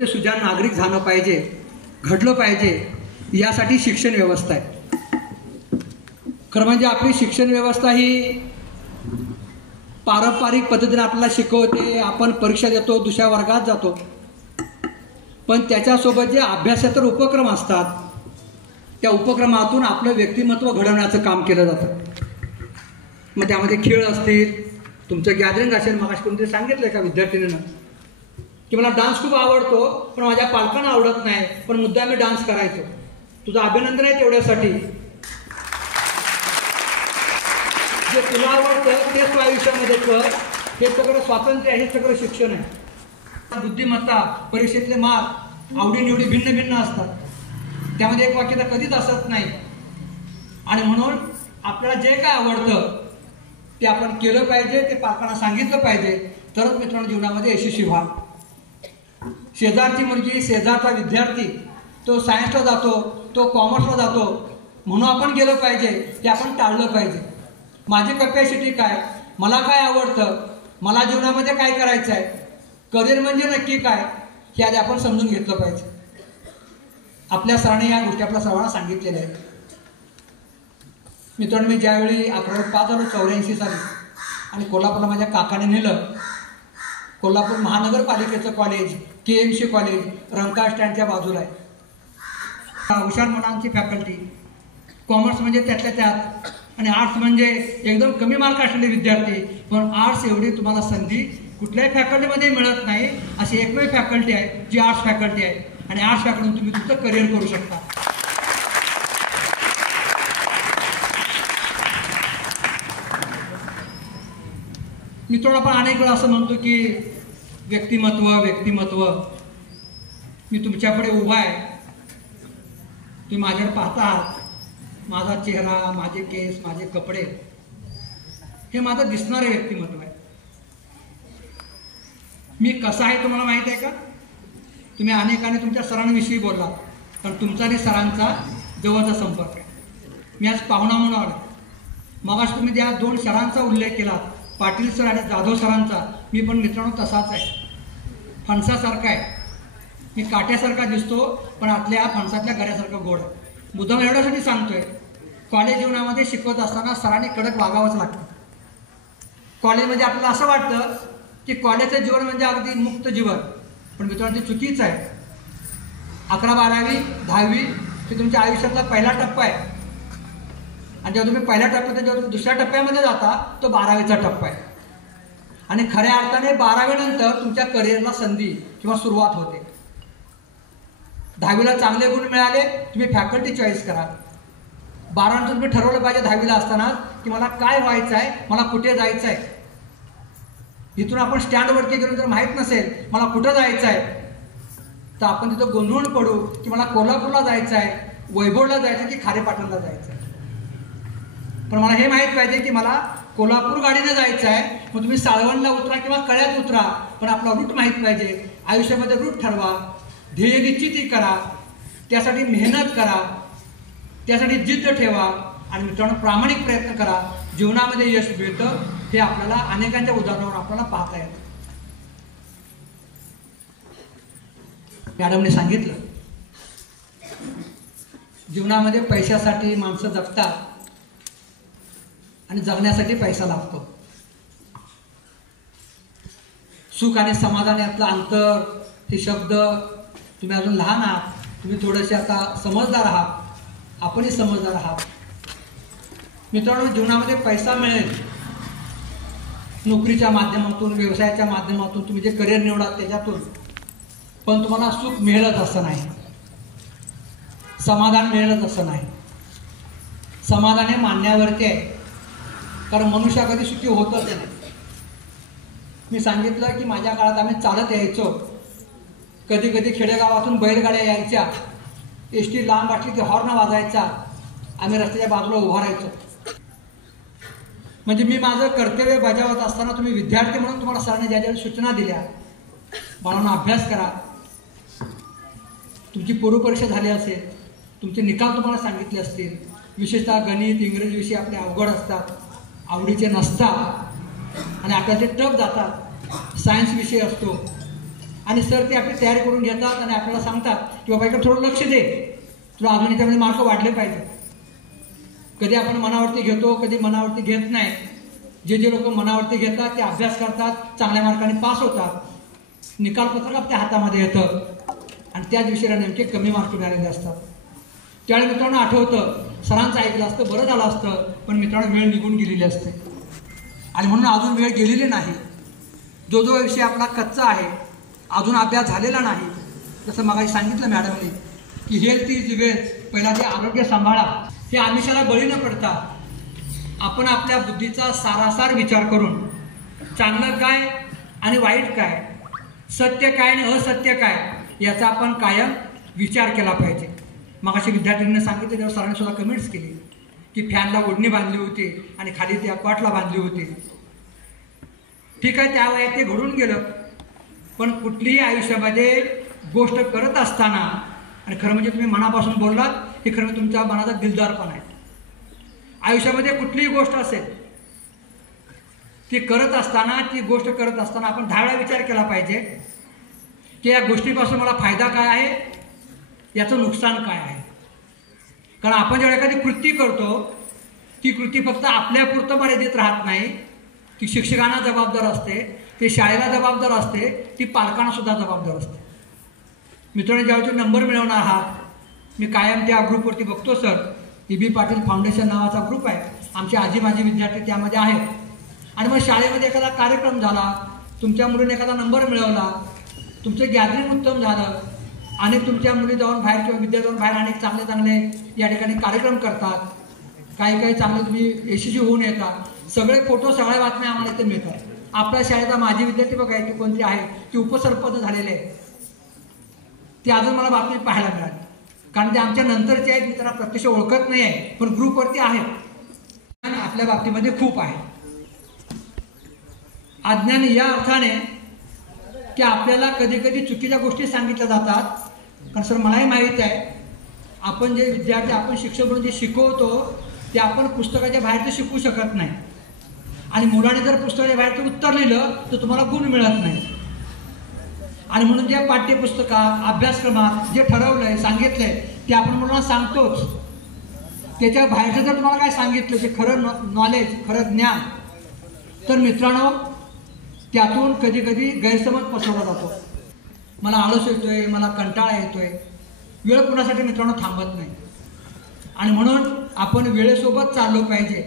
ते सुजाण नागरिक झालं पाहिजे, घडलं पाहिजे, यासाठी शिक्षण व्यवस्था आहे. खरं म्हणजे आपली शिक्षण व्यवस्था ही पारंपरिक पद्धतीने आपल्याला शिकवते, आपण परीक्षा देतो, दुसऱ्या वर्गात जातो, पण त्याच्यासोबत जे अभ्यासेतर उपक्रम असतात त्या उपक्रमातून आपलं व्यक्तिमत्व घडवण्याचं काम केलं जातं. मग त्यामध्ये खेळ असतील, तुमचं गॅदरिंग असेल. मगाशी कोणतरी सांगितलं का विद्यार्थिनीनं की मला डान्स खूप आवडतो पण माझ्या पालकांना आवडत नाही, पण मुद्दा मी डान्स करायचो. तुझं अभिनंदन आहे तेवढ्यासाठी. जे तुला आवडतं तेच तू आयुष्यामध्ये कर. हे सगळं स्वातंत्र्य आहे, हे सगळं शिक्षण आहे. बुद्धिमत्ता, परीक्षेतले मार्क, आवडीनिवडी भिन्न भिन्न असतात, त्यामध्ये एक वाक्यता कधीच असत नाही. आणि म्हणून आपल्याला जे काय आवडतं ते आपण केलं पाहिजे, ते पालकांना सांगितलं पाहिजे, तरच मित्रांनो जीवनामध्ये यशस्वी व्हा. शेजारची मुलगी, शेजारचा विद्यार्थी तो सायन्सला जातो, तो कॉमर्सला जातो म्हणून आपण गेलं पाहिजे, ते आपण टाळलं पाहिजे. माझी कॅपॅसिटी काय, मला काय आवडतं, मला जीवनामध्ये काय करायचं आहे, करिअर म्हणजे नक्की काय, हे आधी आपण समजून घेतलं पाहिजे. आपल्या सरांनी या गोष्टी आपल्या सर्वांना सांगितलेल्या आहेत. मित्रांनो, मी ज्यावेळी 11वी पास झालो 84 साली आणि कोल्हापूरला माझ्या काकाने नेलं. कोल्हापूर महानगरपालिकेचं कॉलेज, KMC कॉलेज रंकाळ स्टँडच्या बाजूला आहे. हुशार मुलांची फॅकल्टी, कॉमर्स म्हणजे त्यातल्या त्यात, आणि आर्ट्स म्हणजे एकदम कमी मार्क असलेले विद्यार्थी. पण आर्ट्स एवढी तुम्हाला संधी कुठल्याही फॅकल्टीमध्ये मिळत नाही, अशी एकमेव फॅकल्टी आहे जी आर्ट्स फॅकल्टी आहे. आणि आर्ट्स फॅकल्टीतून तुम्ही तुमचं करिअर करू शकता. मित्रांनो, आपण अनेक वेळा असं म्हणतो की व्यक्तिमत्व. मी तुमच्याकडे उभा आहे, तुम्ही माझ्याकडे पाहता आहात. माझा चेहरा, माझे केस, माझे कपडे हे माझं दिसणारे व्यक्तिमत्व आहे. मी कसा आहे तुम्हाला माहिती आहे का? तुम्ही अनेकाने तुमच्या सरांविषयी बोलला, कारण तुमचा आणि सरांचा जवळचा संपर्क आहे. मी आज पाहुणा म्हणून आलो. मगाशी तुम्ही ज्या 2 सरांचा उल्लेख केला, पाटील सर आणि जाधव सरांचा, मी पण मित्रांनो तसाच आहे. फणसासारखा आहे. मी काट्यासारखा दिसतो पण आतल्या फणसातल्या गऱ्यासारखा गोड आहे. मुद्दाम एवढ्यासाठी सांगतोय, कॉलेज जीवनामध्ये शिकवत असताना सरांनी कडक वागावंच लागतं. कॉलेजमध्ये आपल्याला असं वाटतं की कॉलेजचं जीवन म्हणजे अगदी मुक्त जीवन, पण मित्रांनो ते चुकीचं आहे. 11, 12वी, 10वी हे तुमच्या आयुष्यातला पहिला टप्पा आहे. आणि जेव्हा तुम्ही पहिल्या टप्प्यात जेव्हा तुम्ही दुसऱ्या टप्प्यामध्ये जाता तो 12वीचा टप्पा आहे. आणि खऱ्या अर्थाने 12वी नंतर तुमच्या करिअरला संधी किंवा सुरुवात होते. 10वीला चांगले गुण मिळाले, तुम्ही फॅकल्टी चॉईस करा. 12 नंतर तुम्ही ठरवलं पाहिजे 10वीला असताना की मला काय व्हायचं आहे, मला कुठे जायचं आहे. इथून आपण स्टँडवरती गेलो जर माहीत नसेल मला कुठं जायचं आहे, तर आपण तिथं गोंधळून पडू की मला कोल्हापूरला जायचं आहे, वैभवला जायचं की खारेपाटणला जायचं आहे. पण मला हे माहीत पाहिजे की मला कोल्हापूर गाडीने जायचं आहे. मग तुम्ही साळवणला उतरा किंवा कळ्यात उतरा, पण आपला रूट माहीत पाहिजे. आयुष्यामध्ये रूट ठरवा, ध्येय निश्चिती करा, त्यासाठी मेहनत करा, त्यासाठी जिद्द ठेवा आणि मित्रांनो प्रामाणिक प्रयत्न करा. जीवनामध्ये यश मिळतं हे आपल्याला अनेकांच्या उदाहरणावर आपल्याला पाहता येतं. मॅडमने सांगितलं, जीवनामध्ये पैशासाठी माणसं जगतात आणि जगण्यासाठी पैसा लागतो. सुख आणि समाधान यातलं अंतर, हे शब्द, तुम्ही अजून लहान आहात, तुम्ही थोडेसे आता समजदार आहात, आपणही समजदार आहात. मित्रांनो, जीवनामध्ये पैसा मिळेल नोकरीच्या माध्यमातून, व्यवसायाच्या माध्यमातून, तुम्ही जे करिअर निवडाल त्याच्यातून, पण तुम्हाला सुख मिळेलच असं नाही, समाधान मिळेलच असं नाही. समाधान हे मानण्यावरती आहे, कारण मनुष्य कधी सुखी होतच नाही. मी सांगितलं की माझ्या काळात आम्ही चालत यायचो. कधी कधी खेडेगावातून बैलगाड्या यायच्या, ST लांब असली की हॉर्न वाजायचा, आम्ही रस्त्याच्या बाजूला उभा राहायचो. म्हणजे मी माझं कर्तव्य बजावत असताना तुम्ही विद्यार्थी म्हणून तुम्हाला सरांनी ज्या ज्या सूचना दिल्या, बाळांनो अभ्यास करा. तुमची पूर्वपरीक्षा झाली असेल, तुमचे निकाल तुम्हाला सांगितले असतील, विशेषतः गणित, इंग्रजी विषय आपले अवघड असतात, आवडीचे नसतात आणि आपल्याला ते टफ जातात. सायन्स विषय असतो, आणि सर ते आपली तयारी करून घेतात आणि आपल्याला सांगतात की बाबा इकडे थोडं लक्ष दे, तुला अजून याच्यामध्ये मार्क वाढले पाहिजे. कधी आपण मनावरती घेतो, कधी मनावरती घेत नाही. जे लोक मनावरती घेतात ते अभ्यास करतात, चांगल्या मार्काने पास होतात, निकालपत्रक आपल्या हातामध्ये येतं आणि त्याच विषयाला नेमके कमी मार्क मिळालेले असतात. त्यावेळी मित्रांनो आठवतं सरांचं ऐकलं असतं बरं झालं असतं, पण मित्रांनो वेळ निघून गेलेली असते आणि म्हणून अजून वेळ गेलेली नाही. जो विषय आपला कच्चा आहे, अजून अभ्यास झालेला नाही, जसं मगाशी सांगितलं मॅडमने की हेल्थ इज वेल्थ, पहिला ते आरोग्य सांभाळा. हे आमिषाला बळी न पडता आपण आपल्या बुद्धीचा सारासार विचार करून चांगलं काय आणि वाईट काय, सत्य काय आणि असत्य काय याचा आपण कायम विचार केला पाहिजे. मगाशी विद्यार्थ्यांनी सांगितलं, तेव्हा सरांनी सुद्धा कमेंट्स केली की फॅनला ओढणी बांधली होती आणि खाली त्या क्वाटला बांधली होती. ठीक आहे, त्या वयात ते घडून गेलं, पण कुठलीही आयुष्यामध्ये गोष्ट करत असताना, आणि खरं म्हणजे तुम्ही मनापासून बोललात, हे खरं तुमच्या मनाचा दिलदारपण आहे. आयुष्यामध्ये कुठलीही गोष्ट असेल ती करत असताना, ती गोष्ट करत असताना आपण 10 वेळा विचार केला पाहिजे की या गोष्टीपासून मला फायदा काय आहे, याचं नुकसान काय आहे. कारण आपण जेव्हा एखादी कृती करतो, ती कृती फक्त आपल्यापुरतं मर्यादित राहत नाही, ती शिक्षकांना जबाबदार असते, ते शाळेला जबाबदार असते, ती पालकांना सुद्धा जबाबदार असते. मित्रांनो, ज्यावेळी तुम्ही नंबर मिळवणार आहात, मी कायम त्या ग्रुपवरती बघतो सर, E.B. पाटील फाउंडेशन नावाचा ग्रुप आहे, आमचे आजी माजी विद्यार्थी त्यामध्ये आहेत. आणि मग शाळेमध्ये एखादा कार्यक्रम झाला, तुमच्या मुलीने एखादा नंबर मिळवला, तुमचं गॅदरिंग उत्तम झालं आणि तुमच्या मुली जाऊन बाहेर किंवा विद्यार्थी जाऊन बाहेर अनेक चांगले चांगले या ठिकाणी कार्यक्रम करतात, काही चांगले तुम्ही यशस्वी होऊन येतात, सगळे फोटो सगळ्या बातम्या आम्हाला इथे मिळतात. आपल्या शाळेचा माजी विद्यार्थी बघायची कोणती आहे ती उपसरपंच झालेले आहे, ती अजून मला बातमी पाहायला मिळाली. कारण ते आमच्या नंतरचे आहेत, मी त्यांना प्रत्यक्ष ओळखत नाही आहे, पण ग्रुपवरती आहेत. आपल्या बाबतीमध्ये खूप आहे. अज्ञान या अर्थाने की आपल्याला कधी कधी चुकीच्या गोष्टी सांगितल्या जातात. कारण सर मलाही माहीत आहे, आपण जे विद्यार्थी, आपण शिक्षक म्हणून जे शिकवतो ते आपण पुस्तकाच्या बाहेर ते शिकू शकत नाही. आणि मुलाने जर पुस्तकाच्या बाहेर ते उत्तर लिहिलं तर तुम्हाला गुण मिळत नाही. आणि म्हणून जे पाठ्यपुस्तकात, अभ्यासक्रमात जे ठरवलंय, सांगितलंय ते आपण मुलांना सांगतोच. त्याच्या बाहेरचं जर तुम्हाला काय सांगितलं ते खरं नॉलेज, खरं ज्ञान, तर मित्रांनो त्यातून कधी कधी गैरसमज पसरवला जातो. मला आळस येतोय, मला कंटाळा येतोय, वेळ कुणासाठी मित्रांनो थांबत नाही. आणि म्हणून आपण वेळेसोबत चाललो पाहिजे.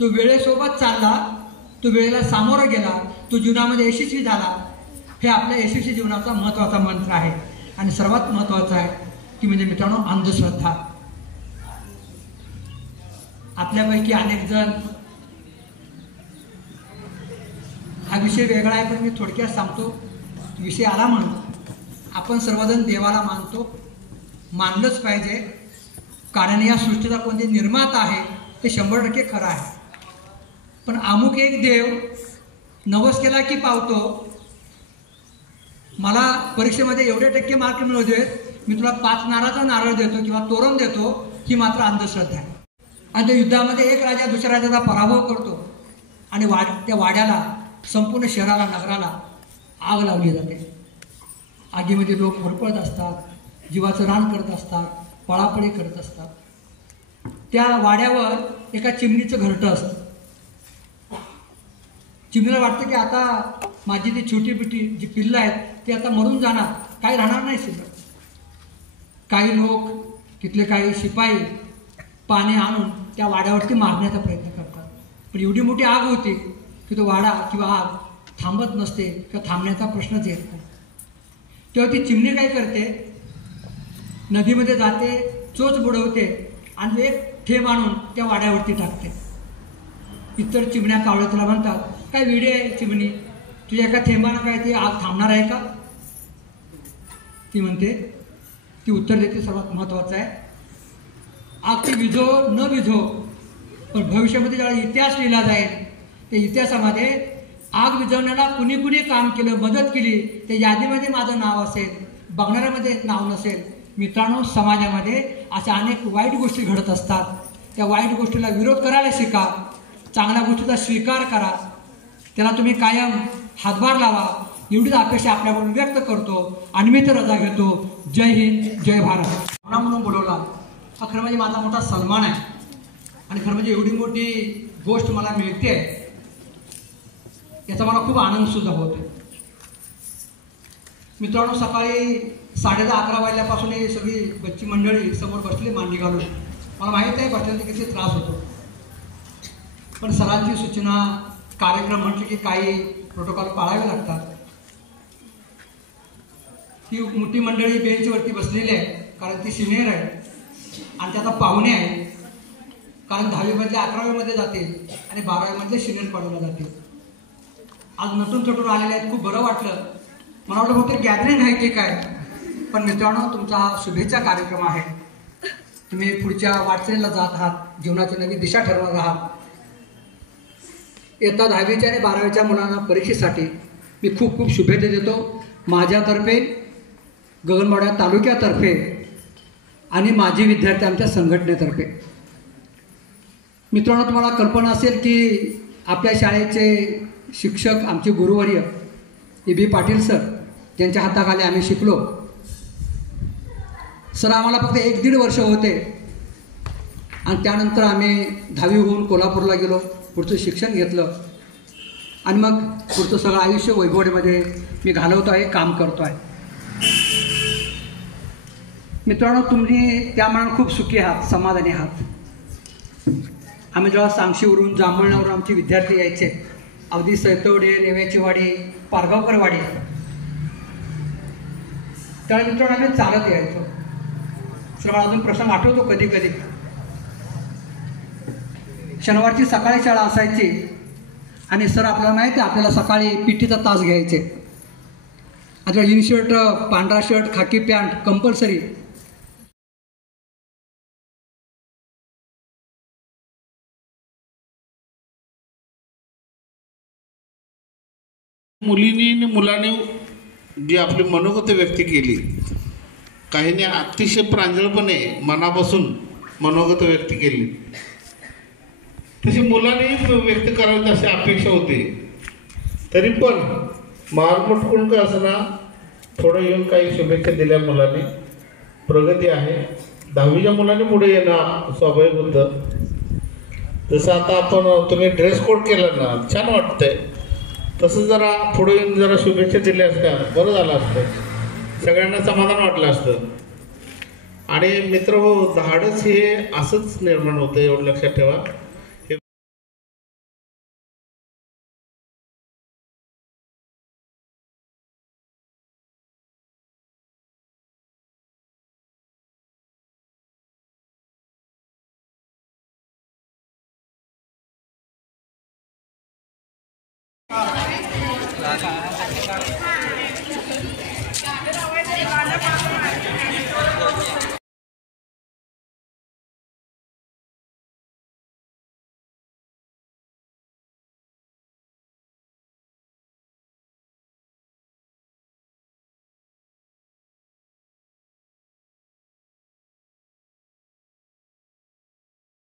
तो वेळेसोबत चालला, तो वेळेला सामोरं गेला, तो जीवनामध्ये यशस्वी झाला. हे आपल्या यशस्वी जीवनाचा महत्त्वाचा मंत्र आहे. आणि सर्वात महत्त्वाचा आहे की म्हणजे मित्रांनो अंधश्रद्धा. आपल्यापैकी अनेक जण, हा विषय वेगळा आहे पण मी थोडक्यात सांगतो, विषय आला म्हणून. आपण सर्वजण देवाला मानतो, मानलंच पाहिजे, कारण या सृष्टीचा कोणते निर्माता आहे ते 100% खरं आहे. पण अमुक एक देव नवस केला की पावतो, मला परीक्षेमध्ये एवढे टक्के मार्क मिळवू देत, मी तुला 5 नारळाचा नारळ देतो किंवा तोरण देतो, ही मात्र अंधश्रद्धा आहे. आणि त्या युद्धामध्ये एक राजा दुसऱ्या राजाचा पराभव करतो आणि त्या वाड्याला, संपूर्ण शहराला, नगराला आग लावली जाते. आगीमध्ये लोक होरपळत असतात, जीवाचं रान करत असतात, पळापळी करत असतात. त्या वाड्यावर एका चिमणीचं घरटं असतं. चिमणीला वाटतं की आता माझी ती छोटी बिटी जी पिल्लं आहेत ती आता मरून जाणार, काही राहणार नाही शिल्लक. काही लोक, तिथले काही शिपाई पाणी आणून त्या वाड्यावरती मारण्याचा प्रयत्न करतात. पण एवढी मोठी आग होती की तो वाडा किंवा आग थांबत नसते किंवा थांबण्याचा प्रश्नच येत नाही. तेव्हा ती चिमणी काय करते, नदीमध्ये जाते, चोच बुडवते आणि एक थेंब आणून त्या वाड्यावरती टाकते. इतर चिमण्या कावळ्या तिला म्हणतात, काय विडे आहे चिमणी, तुझ्या एका थेंबानं काय ती आग थांबणार आहे का? ती म्हणते, ती उत्तर देते सर्वात महत्त्वाचं आहे, आग ती विझो न विझो, पण भविष्यामध्ये ज्यावेळेला इतिहास लिहिला जाईल त्या इतिहासामध्ये आग विझवण्याला कुणी कुणी काम केलं, मदत केली, त्या यादीमध्ये माझं नाव असेल, बघणाऱ्यामध्ये नाव नसेल. मित्रांनो, समाजामध्ये अशा अनेक वाईट गोष्टी घडत असतात. त्या वाईट गोष्टीला विरोध करायला शिका, चांगल्या गोष्टीचा स्वीकार करा, त्याला तुम्ही कायम हातभार लावा. एवढीच अपेक्षा आपल्याकडून व्यक्त करतो. आणि मी तर रजा घेतो. जय हिंद, जय भारत. म्हणून बोलवला हा खरं म्हणजे माझा मोठा सन्मान आहे. आणि खरं म्हणजे एवढी मोठी गोष्ट मला मिळते याचा मला खूप आनंद सुद्धा होतो. मित्रांनो, सकाळी 10:30-11 वाजल्यापासून ही सगळी बच्ची मंडळी समोर बसली मांडी घालून. मला माहीत आहे बसल्यानंतर किती त्रास होतो, पण सरांची सूचना, कार्यक्रम म्हटले की काही प्रोटोकॉल पाळावे लागतात. ही मोठी मंडळी बेंचवरती बसलेली आहे कारण ती सिनियर आहे आणि ते आता पाहुणे आहे. कारण 10वीमधले 11वीमध्ये जातील आणि 12वीमधले सिनियर कॉलेजला जातील. आज नटून थटून आलेले आहेत, खूप बरं वाटलं. मला वाटलं फक्त गॅदरिंग आहे की काय, पण मित्रांनो तुमचा हा शुभेच्छा कार्यक्रम आहे. तुम्ही पुढच्या वाटचालीला जात आहात, जीवनाची नवी दिशा ठरवणार आहात. इयत्ता 10वीच्या आणि 12वीच्या मुलांना परीक्षेसाठी मी खूप खूप शुभेच्छा देतो. माझ्यातर्फे, गगनबावडा तालुक्यातर्फे आणि माजी विद्यार्थी आमच्या संघटनेतर्फे. मित्रांनो, तुम्हाला कल्पना असेल की आपल्या शाळेचे शिक्षक, आमचे गुरुवर्य E.B. पाटील सर, ज्यांच्या हाताखाली आम्ही शिकलो. सर आम्हाला फक्त 1-1.5 वर्ष होते आणि त्यानंतर आम्ही 10वी होऊन कोल्हापूरला गेलो, पुढचं शिक्षण घेतलं आणि मग पुढचं सगळं आयुष्य वैभववाडीमध्ये मी घालवतो आहे, काम करतो आहे. मित्रांनो, तुम्ही त्या मनात खूप सुखी आहात, समाधानी आहात. आम्ही जेव्हा सांगशीवरून, जांभळण्यावरून आमचे विद्यार्थी यायचे, अगदी सैतवडे, नेव्याची वाडी, पारगावकर वाडी, त्यावेळी मित्रांनो आम्ही चालत यायचो. सर मला अजून प्रसंग आठवतो कधी कधी. शनिवारची सकाळी शाळा असायची आणि सर आपल्याला माहिती आहे आपल्याला सकाळी पीटीचा तास घ्यायचे. आता इनशर्ट, पांढरा शर्ट, खाकी पॅन्ट कंपल्सरी. मुलींनी आणि मुलांनी जी आपली मनोगत व्यक्त केली, काहींनी अतिशय प्रांजळपणे मनापासून मनोगत व्यक्त केली, तशी मुलांनी व्यक्त करावी अशी अपेक्षा होती. तरी पण मारमुटकून का असना थोडं येऊन काही शुभेच्छा दिल्या मुलांनी. प्रगती आहे. 10वीच्या मुलांनी पुढे येणं स्वाभाविक होतं. जसं आता आपण तुम्ही ड्रेस कोड केला ना, छान वाटतंय. तसं जरा पुढे येऊन जरा शुभेच्छा दिल्या असत्या बरं झालं असतं, सगळ्यांना समाधान वाटलं असतं. आणि मित्र हो, धाडस हे असंच निर्माण होतं, एवढं लक्षात ठेवा.